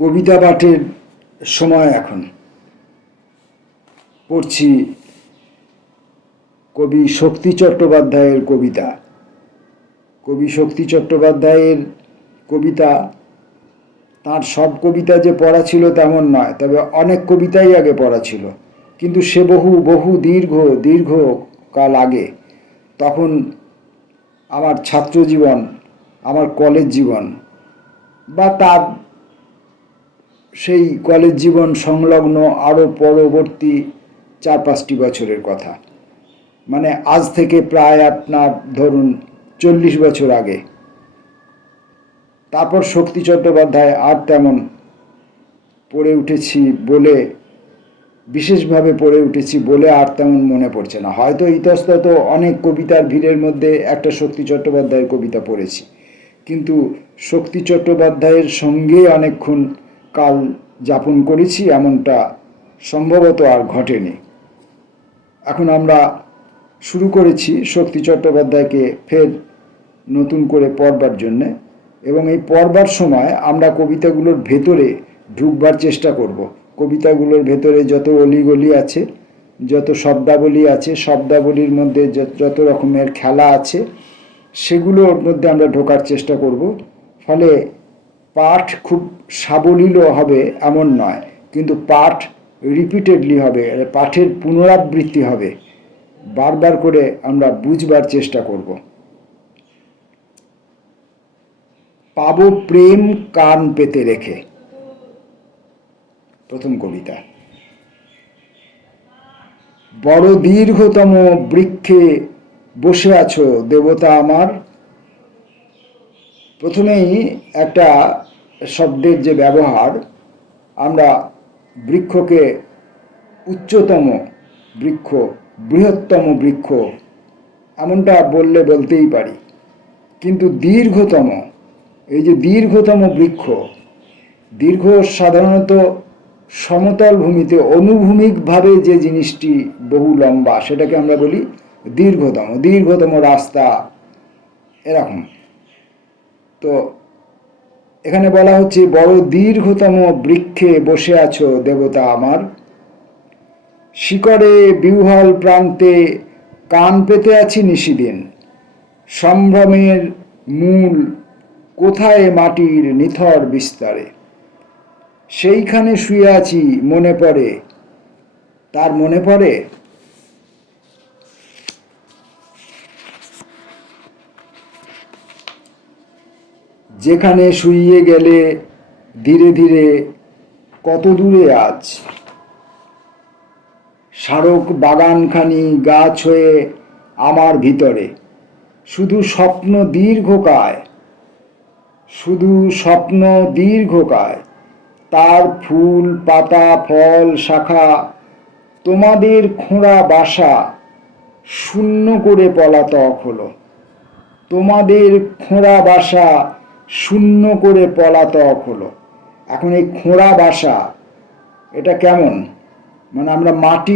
কবিতা পাঠের সময় এখন পড়ছি কবি শক্তি চট্টোপাধ্যায়ের কবিতা। কবি শক্তি চট্টোপাধ্যায়ের কবিতা, তার সব কবিতা যে পড়া ছিল তেমন নয়, তবে অনেক কবিতাই আগে পড়া ছিল, কিন্তু সে বহু বহু দীর্ঘ কাল আগে। তখন আমার ছাত্র জীবন, আমার কলেজ জীবন বা তার সেই কলেজ জীবন সংলগ্ন আরও পরবর্তী 4-5টি বছরের কথা, মানে আজ থেকে প্রায় আপনার ধরুন 40 বছর আগে। তারপর শক্তি চট্টোপাধ্যায় আর তেমন পড়ে উঠেছি বলে, বিশেষভাবে পড়ে উঠেছি বলে আর তেমন মনে পড়ছে না। হয়তো ইতস্তত অনেক কবিতার ভিড়ের মধ্যে একটা শক্তি চট্টোপাধ্যায়ের কবিতা পড়েছি, কিন্তু শক্তি চট্টোপাধ্যায়ের সঙ্গে অনেকক্ষণ কাল যাপন করেছি এমনটা সম্ভবত আর ঘটেনি। এখন আমরা শুরু করেছি শক্তি চট্টোপাধ্যায়কে ফের নতুন করে পড়বার জন্যে, এবং এই পড়বার সময় আমরা কবিতাগুলোর ভেতরে ঢুকবার চেষ্টা করব। কবিতাগুলোর ভেতরে যত অলিগলি আছে, যত শব্দাবলী আছে, শব্দাবলীর মধ্যে যত রকমের খেলা আছে, সেগুলোর মধ্যে আমরা ঢোকার চেষ্টা করব। ফলে পাঠ খুব সাবলীল হবে এমন নয়, কিন্তু পাঠ রিপিটেডলি হবে, পাঠের পুনরাবৃত্তি হবে, বারবার করে আমরা বুঝবার চেষ্টা করব। পাবো প্রেম কান পেতে রেখে, প্রথম কবিতা। বড় দীর্ঘতম বৃক্ষে বসে আছো দেবতা আমার। প্রথমেই একটা শব্দের যে ব্যবহার, আমরা বৃক্ষকে উচ্চতম বৃক্ষ, বৃহত্তম বৃক্ষ এমনটা বলতেই পারি, কিন্তু দীর্ঘতম, এই যে দীর্ঘতম বৃক্ষ, দীর্ঘ সাধারণত সমতল ভূমিতে অনুভূমিকভাবে যে জিনিসটি বহু লম্বা, সেটাকে আমরা বলি দীর্ঘতম রাস্তা, এরকম। তো এখানে বলা হচ্ছে বড় দীর্ঘতম বৃক্ষে বসে আছো দেবতা আমার। শিকড়ে বিহ্বল প্রান্তে কান পেতে আছি নিশিদিন। সম্ভ্রমের মূল কোথায় মাটির নিথর বিস্তারে। সেইখানে শুয়ে আছি মনে পড়ে, তার মনে পড়ে। যেখানে শুইয়ে গেলে ধীরে ধীরে কত দূরে আজ। স্মারক বাগানখানি গাছ হয়ে আমার ভিতরে, শুধু স্বপ্ন দীর্ঘকায়, তার ফুল পাতা ফল শাখা তোমাদের খোঁড়া বাসা শূন্য করে পলাতক হলো। তোমাদের খোঁড়া বাসা শূন্য করে পলাতক হলো। এখন এই খোঁড়া বাসা, এটা কেমন? মানে আমরা মাটি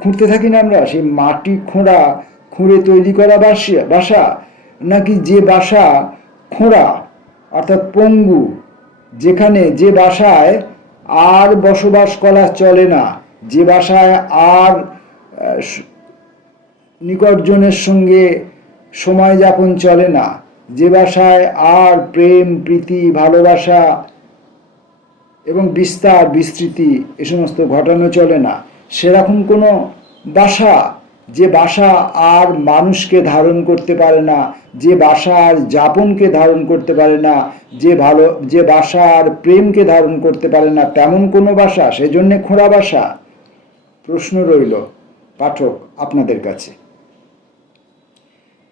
খুঁড়তে থাকি না আমরা, সেই মাটি খুঁড়ে তৈরি করা বাসা, নাকি যে বাসা খোঁড়া অর্থাৎ পঙ্গু, যেখানে যে বাসায় আর বসবাস করা চলে না, যে বাসায় আর নিকটজনের সঙ্গে সময় যাপন চলে না, যে বাসায় আর প্রেম প্রীতি ভালোবাসা এবং বিস্তার বিস্তৃতি এ সমস্ত ঘটানো চলে না, সেরকম কোনো বাসা, যে বাসা আর মানুষকে ধারণ করতে পারে না, যে বাসা আর যাপনকে ধারণ করতে পারে না, যে বাসা আর প্রেমকে ধারণ করতে পারে না, তেমন কোনো বাসা, সেজন্যে খোঁড়া বাসা। প্রশ্ন রইল পাঠক আপনাদের কাছে।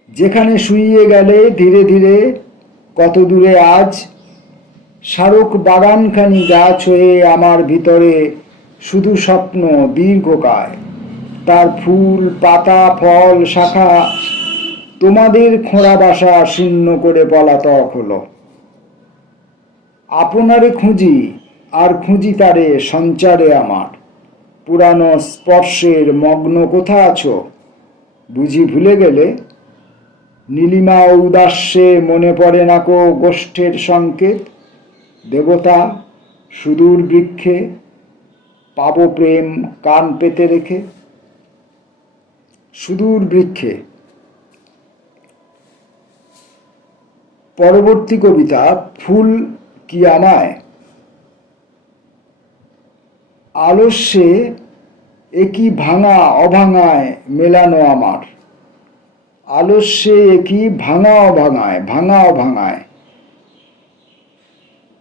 যেখানে শুইয়ে গেলে ধীরে ধীরে কত দূরে আজ। স্মারক বাগানখানি গাছ হয়ে আমার ভিতরে, শুধু স্বপ্ন দীর্ঘকায়, তার ফুল পাতা ফল শাখা তোমাদের খোঁড়া বাসা শূন্য করে পলাতক হলো। আপনারে খুঁজি আর খুঁজি তারে সঞ্চারে আমার। পুরানো স্পর্শের মগ্ন কোথা আছো, বুঝি ভুলে গেলে। নীলিমা উদাস্যে মনে পড়ে নাকো গোষ্ঠের সংকেত। দেবতা সুদূর বৃক্ষে, পাব প্রেম কান পেতে রেখে। সুদূর বৃক্ষে। পরবর্তী কবিতা, ফুল কি আমায়। আলস্যে একই ভাঙা অভাঙায় মেলানো আমার। আলস্যে একই ভাঙা অভাঙায়, ভাঙা অভাঙায়,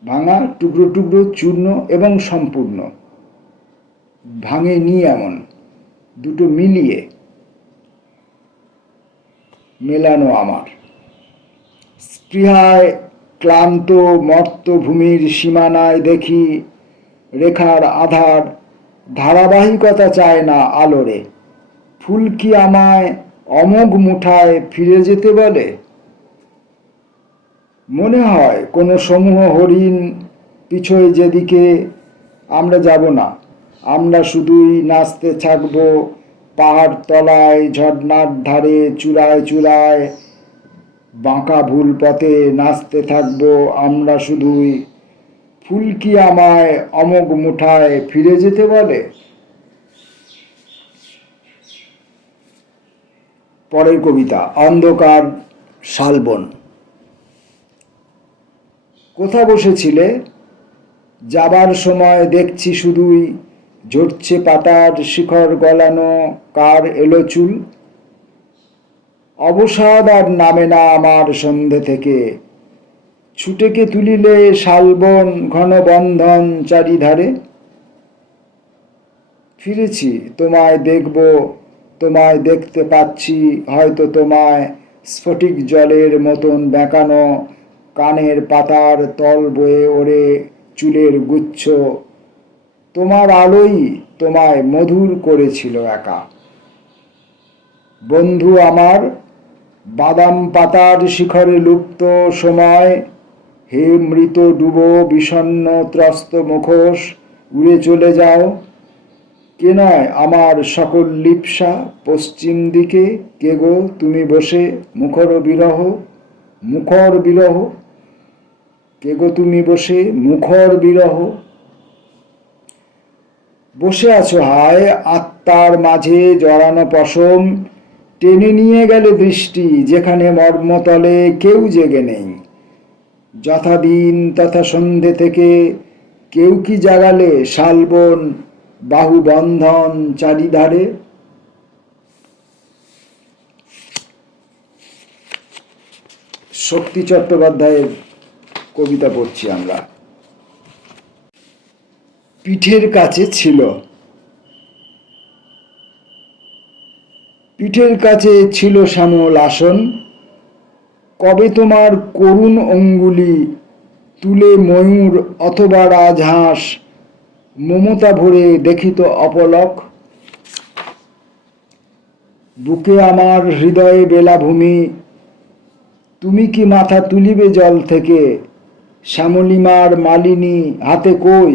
ভাঙা টুকরো টুকরো চূর্ণ এবং সম্পূর্ণ, ভাঙেনি এমন, দুটো মিলিয়ে মেলানো আমার। স্পৃহায় ক্লান্ত মর্তভূমির সীমানায় দেখি রেখার আধার, ধারাবাহিকতা চায় না আলোরে। ফুল কি আমায় অমোঘ মুঠায় ফিরে যেতে বলে। মনে হয় কোনো সমূহ হরিণ পিছয় যেদিকে, আমরা যাব না, আমরা শুধুই নাচতে থাকব পাহাড় তলায়, ঝর্ণার ধারে, চূড়ায় চূড়ায়, বাঁকা ভুল পথে নাচতে থাকব আমরা শুধুই। ফুল কি আমায় অমোঘ মুঠায় ফিরে যেতে বলে। পরের কবিতা, অন্ধকার শালবন। কোথা বসেছিলে, যাবার সময় দেখছি শুধুই ঝরছে পাতার শিখর গলানো কার এলো চুল। অবসাদ আর নামে না আমার সন্ধে থেকে, ছুটেকে তুলিলে শালবন ঘন বন্ধন চারিধারে। ফিরেছি তোমায় দেখব, তোমায় দেখতে পাচ্ছি হয়তো তোমায়, স্ফটিক জলের মতন বেঁকানো কানের পাতার তল বয়ে ওরে চুলের গুচ্ছ। তোমার আলোই তোমায় মধুর করেছিল একা। বন্ধু আমার, বাদাম পাতার শিখরে লুপ্ত সময়, হে মৃত ডুবো বিষণ্ণ ত্রস্ত মুখোশ, উড়ে চলে যাও। কে নয় আমার সকল লিপ্সা পশ্চিম দিকে, কে গো তুমি বসে মুখর বিরহ, মুখর বিরহ, কে গো তুমি বসে মুখর বিরহ। বসে আছো হায় আত্মার মাঝে জড়ানো পশম, টেনে নিয়ে গেলে দৃষ্টি যেখানে মর্মতলে কেউ জেগে নেই। যথাদিন তথা সন্ধে থেকে কেউ কি জাগালে শালবন বাহু বন্ধন চারিধারে। শক্তি চট্টোপাধ্যায়ের কবিতা পড়ছি আমরা। পিঠের কাছে ছিল, পিঠের কাছে ছিল শ্যামল আসন, কবে তোমার করুণ অঙ্গুলি তুলে ময়ূর অথবা রাজহাঁস মমতা ভরে দেখিত অপলক। বুকে আমার হৃদয়ে বেলাভূমি, তুমি কি মাথা তুলিবে জল থেকে। শ্যামলিমার মালিনী হাতে কই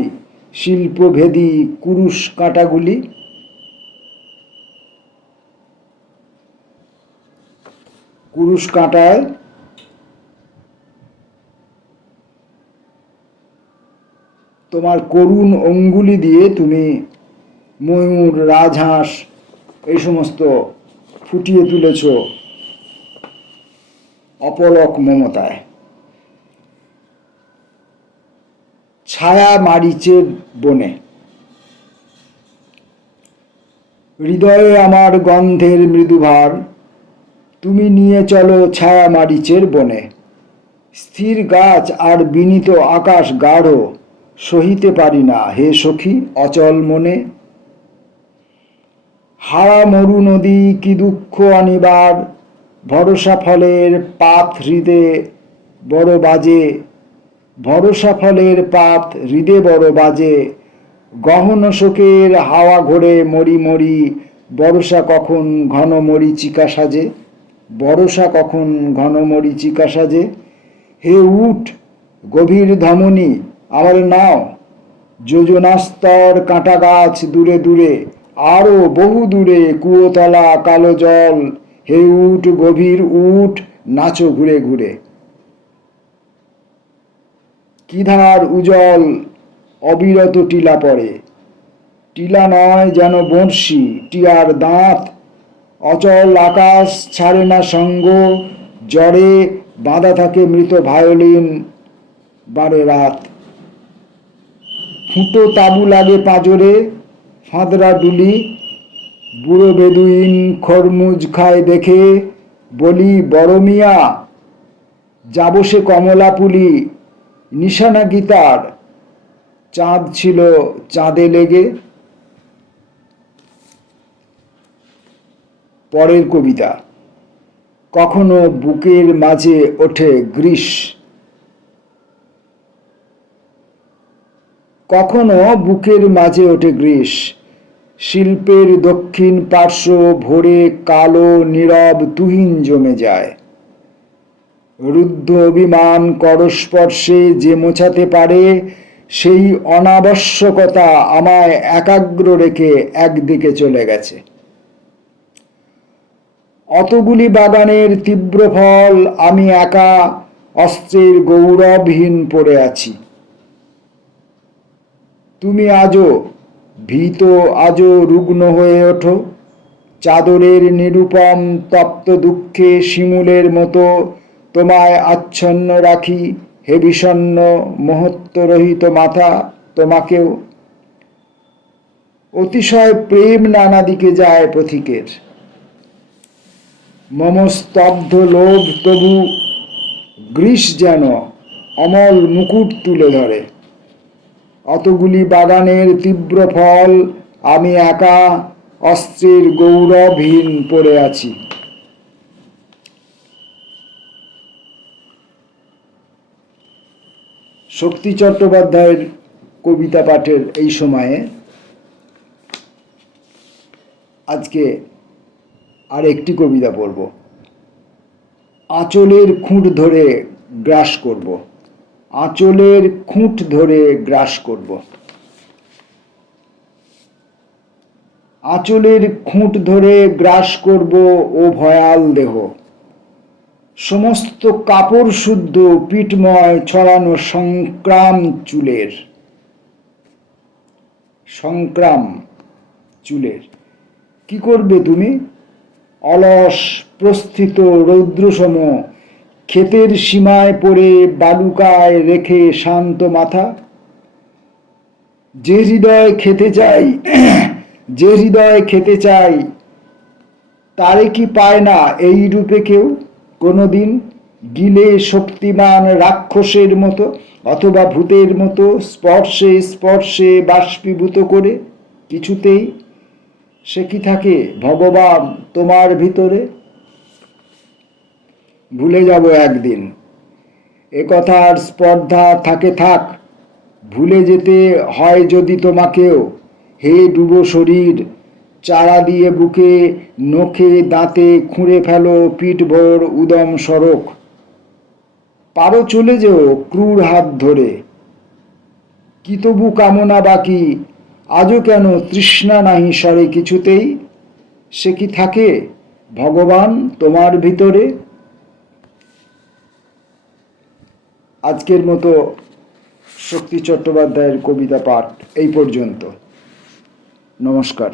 শিল্পভেদী কুরুশ কাঁটাগুলি। কুরুশ কাঁটায় তোমার করুণ অঙ্গুলি দিয়ে তুমি ময়ূর রাজহাঁস এই সমস্ত ফুটিয়ে তুলেছ অপলক মমতায়। ছায়া মারিচের বনে, হৃদয়ে আমার গন্ধের মৃদুভার, তুমি নিয়ে চলো ছায়া মারিচের বনে। স্থির গাছ আর বিনীত আকাশ গাঢ় সহিতে পারি না হে সখী অচল মনে। হারা মরু নদী কি দুঃখ অনিবার, ভরসা ফলের পাত হৃদে বড় বাজে। ভরসা ফলের পাত হৃদে বড় বাজে, গহন শোকের হাওয়া ঘোরে মরি মরি। বর্ষা কখন ঘন মরিচিকা সাজে, বর্ষা কখন ঘন মরিচিকা সাজে। হে উঠ গভীর ধমনী আমার নাও, যোজনাস্তর কাঁটা গাছ দূরে দূরে, আরো বহু দূরে কুয়োতলা কালো জল। হে উঠ গভীর উঠ, নাচো ঘুরে ঘুরে। কিধার উজ্জ্বল অবিরত টিলা পড়ে, টিলা নয় যেন বঁড়শি, টিয়ার দাঁত, অচল আকাশ ছাড়ে না সঙ্গ, জ্বরে বাঁধা থাকে মৃত ভায়োলিন, বারে রাত। ফুটো তাবু লাগে পাঁজরে, ফাঁদরা ডুলি, বুড়ো বেদুইন খরমুজ খায় দেখে, বলি বড় মিয়া যাবো সে কমলাপুলি, নিশানা গীতার, চাঁদ ছিল চাঁদে লেগে। পরের কবিতা। কখনো বুকের মাঝে ওঠে গ্রীষ, কখনো বুকের মাঝে ওঠে গ্রীষ, শিল্পের দক্ষিণ পার্শ্ব ভোরে কালো নীরব তুহিন জমে যায়। রুদ্ধ অভিমান করস্পর্শে যে মোছাতে পারে, সেই অনাবশ্যকতা আমায় একাগ্র রেখে একদিকে চলে গেছে। অতগুলি বাগানের তীব্র ফল আমি একা অস্ত্রের গৌরবহীন পড়ে আছি। তুমি আজও ভীত, আজও রুগ্ন হয়ে ওঠো, চাদরের নিরুপম তপ্ত দুঃখে শিমুলের মতো তোমায় আচ্ছন্ন রাখি, হে বিষণ্ণ মহত্বরহিত মাথা, তোমাকেও। অতিশয় প্রেম নানা দিকে যায় পথিকের, মম স্তব্ধ লোভ তবু গ্রীষ যেন অমল মুকুট তুলে ধরে। অতগুলি বাগানের তীব্র ফল আমি একা অস্ত্রের গৌরবহীন পড়ে আছি। শক্তি চট্টোপাধ্যায়ের কবিতা পাঠের এই সময়ে আজকে আর একটি কবিতা পড়ব। আঁচলের খুঁট ধরে গ্রাস করব, আঁচলের খুঁট ধরে গ্রাস করব। আঁচলের খুঁট ধরে গ্রাস করব ও ভয়াল দেহ, সমস্ত কাপড় শুদ্ধ পিঠময় ছড়ানো সংক্রাম চুলের, সংক্রাম চুলের। কি করবে তুমি? অলস প্রস্থিত রৌদ্রসম ক্ষেতের সীমায় পড়ে বালুকায় রেখে শান্ত মাথা। যে হৃদয় খেতে চাই, যে হৃদয় খেতে চাই, তারে কি পায় না এই রূপে কেউ কোনোদিন? গিলে শক্তিমান রাক্ষসের মতো অথবা ভূতের মতো স্পর্শে স্পর্শে বাষ্পীভূত করে কিছুতেই। সে কি থাকে ভগবান তোমার ভিতরে? ভুলে যাব একদিন, এ কথার স্পর্ধা থাকে থাক, ভুলে যেতে হয় যদি তোমাকেও। হে ডুবো শরীর, চারা দিয়ে বুকে নখে দাঁতে খুঁড়ে ফেলো পিঠ ভোর উদম সড়ক। পারো চলে যেও ক্রূর হাত ধরে, কি তবু কামনা বাকি, আজও কেন তৃষ্ণা নাহি সরে কিছুতেই? সে কি থাকে ভগবান তোমার ভিতরে? আজকের মতো শক্তি চট্টোপাধ্যায়ের কবিতা পাঠ এই পর্যন্ত। নমস্কার।